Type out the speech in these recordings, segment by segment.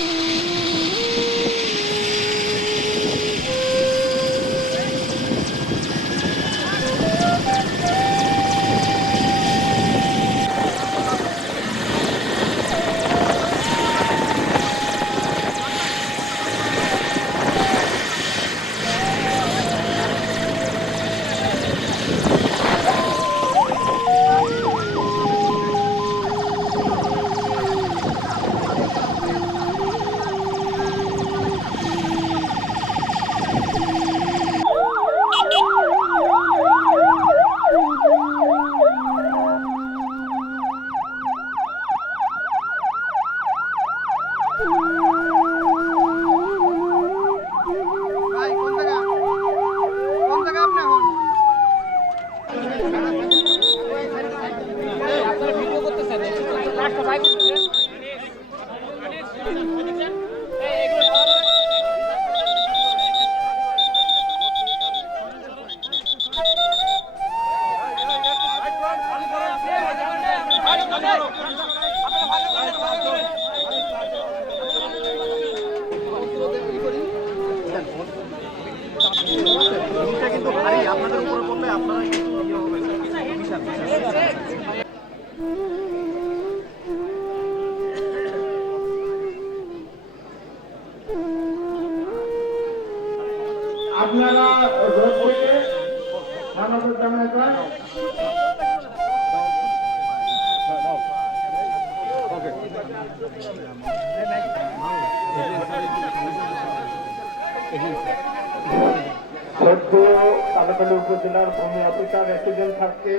Bye. আপনারা road উপজেলার ভূমি অফিসার রেসিডেন্ট থাকতে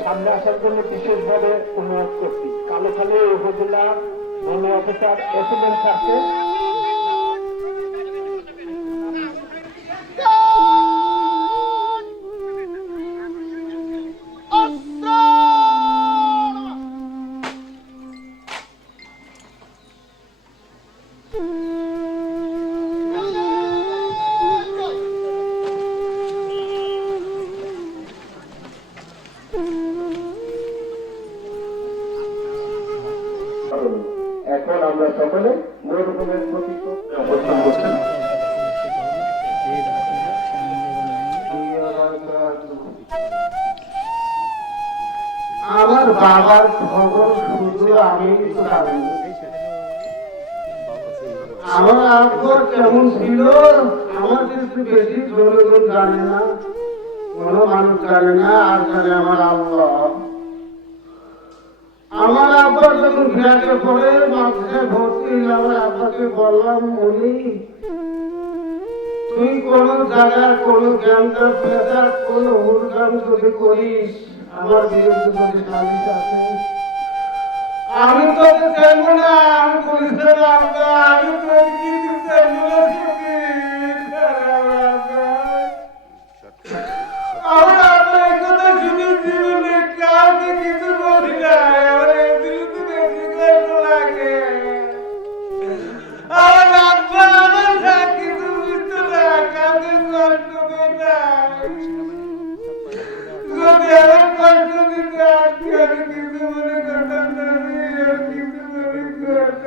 সামনে আসার জন্য বিশেষভাবে অনুরোধ করছি। কালোখালী উপজেলা ভূমি অফিসার রেসিডেন্ট থাকতে এখন আমরা সকলে মরুভূমের প্রতি অবস্থান করছেন আমার বাবার খবর শুধু আমি জানি। আমার আব্বর কেমন ছিল? আমার কিন্তু বেশি জনগণ জানে না। কোনো মানুষ জানে না, আর জানে আমার আল্লাহ আমার আব্বার যখন ব্যাগে পড়ে মাথায় ভর্তি আমার আব্বাকে বললাম মনি তুই কোন জায়গার কোন জ্ঞানদার পেশার কোন হুলগান যদি করিস, আমার বিরুদ্ধে যদি আছে আমি তো